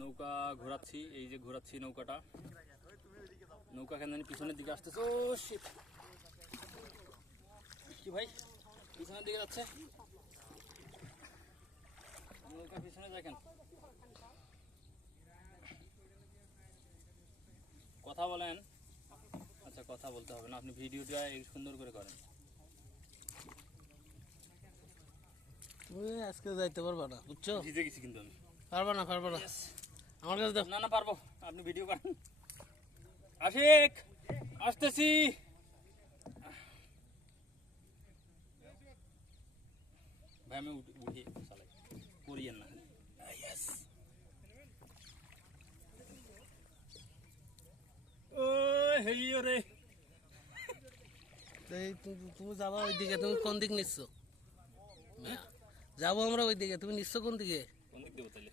নৌকা ঘোরাচ্ছি, এই যে ঘোরাচ্ছি নৌকাটা। নৌকা কেন জানি পিছনের দিকে আসতেছে। ও শিট, কি ভাই পিছনের দিকে যাচ্ছে নৌকা, পিছনে দেখেন। কথা বলেন। আচ্ছা কথা বলতে হবে না, আপনি ভিডিওটা সুন্দর করে করেন। তুমি আজকে যাইতে পারবা না, বুঝছো? ভিজে গেছি কিন্তু আমি। পারবা না, পারবা না। আমার কাছে দাও। না না পারবো, আপনি ভিডিও করেন। আশিক আসতেছি। ভাই আমি উঠি চালাই, করিয়েন না। ও হেইও রে। তুমি যাবা ওইদিকে, তুমি কোন দিক নিচ্ছ? যাবো আমরা ওইদিকে, তুমি নিচ্ছ কোন দিকে? কোন দিক দেবো তাহলে?